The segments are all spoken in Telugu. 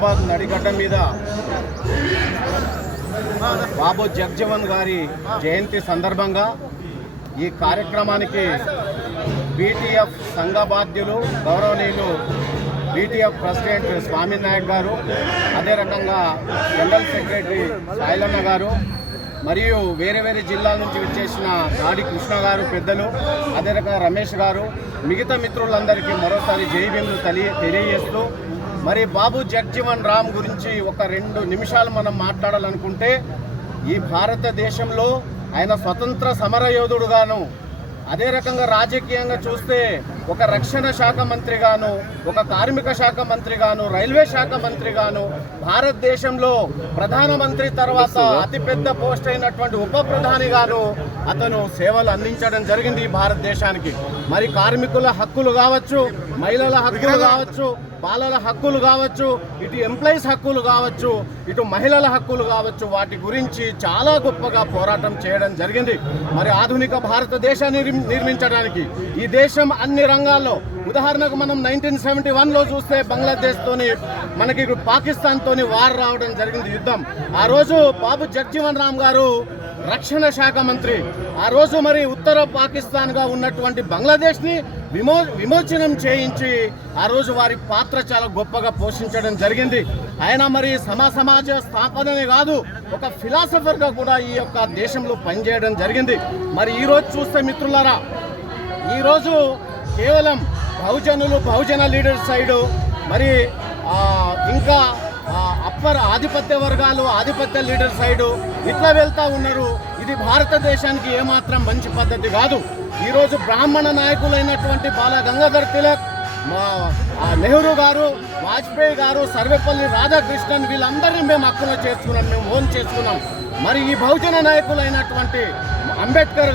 నిజామాబాద్ నడిగడ్డ మీద బాబు జగ్జీవన్ గారి జయంతి సందర్భంగా ఈ కార్యక్రమానికి బీటీఎఫ్ సంఘ బాధ్యులు గౌరవనీయులు బీటీఎఫ్ ప్రెసిడెంట్ స్వామినాయక్ గారు, అదే రకంగా జనరల్ సెక్రటరీ సాయిలన్న గారు, మరియు వేరే వేరే జిల్లాల నుంచి వచ్చేసిన నాడి కృష్ణ గారు పెద్దలు, అదే రకంగా రమేష్ గారు, మిగతా మిత్రులందరికీ మరోసారి జై భీములు తెలియజేస్తూ, మరి బాబు జగ్జీవన్ రామ్ గురించి ఒక 2 నిమిషాలు మనం మాట్లాడాలనుకుంటే, ఈ భారతదేశంలో ఆయన స్వతంత్ర సమరయోధుడుగాను, అదే రకంగా రాజకీయంగా చూస్తే ఒక రక్షణ శాఖ మంత్రిగాను, ఒక కార్మిక శాఖ మంత్రిగాను, రైల్వే శాఖ మంత్రిగాను, భారతదేశంలో ప్రధానమంత్రి తర్వాత అతిపెద్ద పోస్ట్ అయినటువంటి ఉప ప్రధానిగాను అతను సేవలు అందించడం జరిగింది ఈ భారతదేశానికి. మరి కార్మికుల హక్కులు కావచ్చు, మహిళల హక్కులు కావచ్చు, బాలల హక్కులు కావచ్చు, ఇటు ఎంప్లాయీస్ హక్కులు కావచ్చు, ఇటు మహిళల హక్కులు కావచ్చు, వాటి గురించి చాలా గొప్పగా పోరాటం చేయడం జరిగింది. మరి ఆధునిక భారతదేశాన్ని నిర్మించడానికి ఈ దేశం అన్ని రంగాల్లో, ఉదాహరణకు మనం 1971లో చూస్తే బంగ్లాదేశ్తోని మనకి పాకిస్తాన్తోని వార్ రావడం జరిగింది, యుద్ధం. ఆ రోజు బాబు జగ్జీవన్ రామ్ గారు రక్షణ శాఖ మంత్రి. ఆ రోజు మరి ఉత్తర పాకిస్తాన్గా ఉన్నటువంటి బంగ్లాదేశ్ని విమోచనం చేయించి ఆ రోజు వారి పాత్ర చాలా గొప్పగా పోషించడం జరిగింది. ఆయన మరి సమాజ స్థాపననే కాదు, ఒక ఫిలాసఫర్గా కూడా ఈ యొక్క దేశంలో పనిచేయడం జరిగింది. మరి ఈరోజు చూస్తే మిత్రులారా, ఈరోజు కేవలం బహుజన లీడర్ సైడు, మరి ఇంకా ఆధిపత్య వర్గాలు ఆధిపత్య లీడర్ సైడు ఇట్లా వెళ్తూ ఉన్నారు. ఇది భారతదేశానికి ఏమాత్రం మంచి పద్ధతి కాదు. ఈరోజు బ్రాహ్మణ నాయకులైనటువంటి బాల గంగాధర్ తిలక్, నెహ్రూ గారు, వాజ్పేయి గారు, సర్వేపల్లి రాధాకృష్ణన్, వీళ్ళందరినీ మేము హక్కున చేసుకున్నాం, మేము ఓన్ చేసుకున్నాం. మరి ఈ బహుజన నాయకులైనటువంటి అంబేద్కర్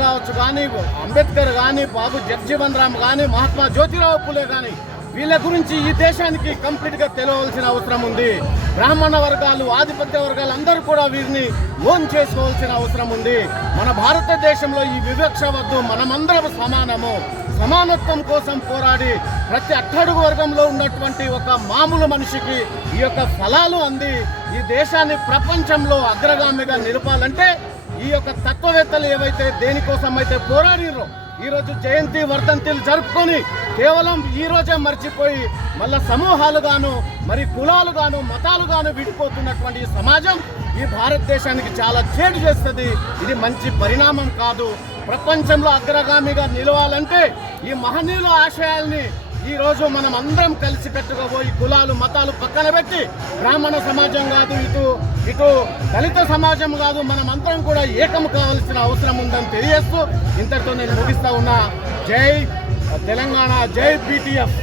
కానీ బాబు జగ్జీవన్ రామ్ కానీ మహాత్మా జ్యోతిరావు పులే కానీ వీళ్ళ గురించి ఈ దేశానికి కంప్లీట్గా తెలియవలసిన అవసరం ఉంది. బ్రాహ్మణ వర్గాలు ఆధిపత్య వర్గాలు అందరూ కూడా వీరిని ఓన్ చేసుకోవాల్సిన అవసరం ఉంది. మన భారతదేశంలో ఈ వివక్ష వద్దు, మనమందరం సమానత్వం కోసం పోరాడి ప్రతి అట్టడుగు వర్గంలో ఉన్నటువంటి ఒక మామూలు మనిషికి ఈ యొక్క ఫలాలు అంది ఈ దేశాన్ని ప్రపంచంలో అగ్రగామిగా నిలపాలంటే ఈ యొక్క తత్వవేత్తలు ఏవైతే దేనికోసం అయితే పోరాడిరో ఈరోజు జయంతి వర్ధంతిలు జరుపుకొని కేవలం ఈరోజే మర్చిపోయి మళ్ళా సమూహాలుగాను, మరి కులాలుగాను, మతాలుగాను విడిపోతున్నటువంటి ఈ సమాజం ఈ భారతదేశానికి చాలా చేటు చేస్తుంది. ఇది మంచి పరిణామం కాదు. ప్రపంచంలో అగ్రగామిగా నిలవాలంటే ఈ మహనీయుల ఆశయాల్ని ఈరోజు మనం అందరం కలిసికట్టుగా పోయి కులాలు మతాలు పక్కన పెట్టి, బ్రాహ్మణ సమాజం కాదు, ఇటు దళిత సమాజం కాదు, మనం అందరం కూడా ఏకం కావాల్సిన అవసరం ఉందని తెలియజేస్తూ ఇంతటితో నేను ముగిస్తా ఉన్నా. జై తెలంగాణ, జై బీటీఎఫ్.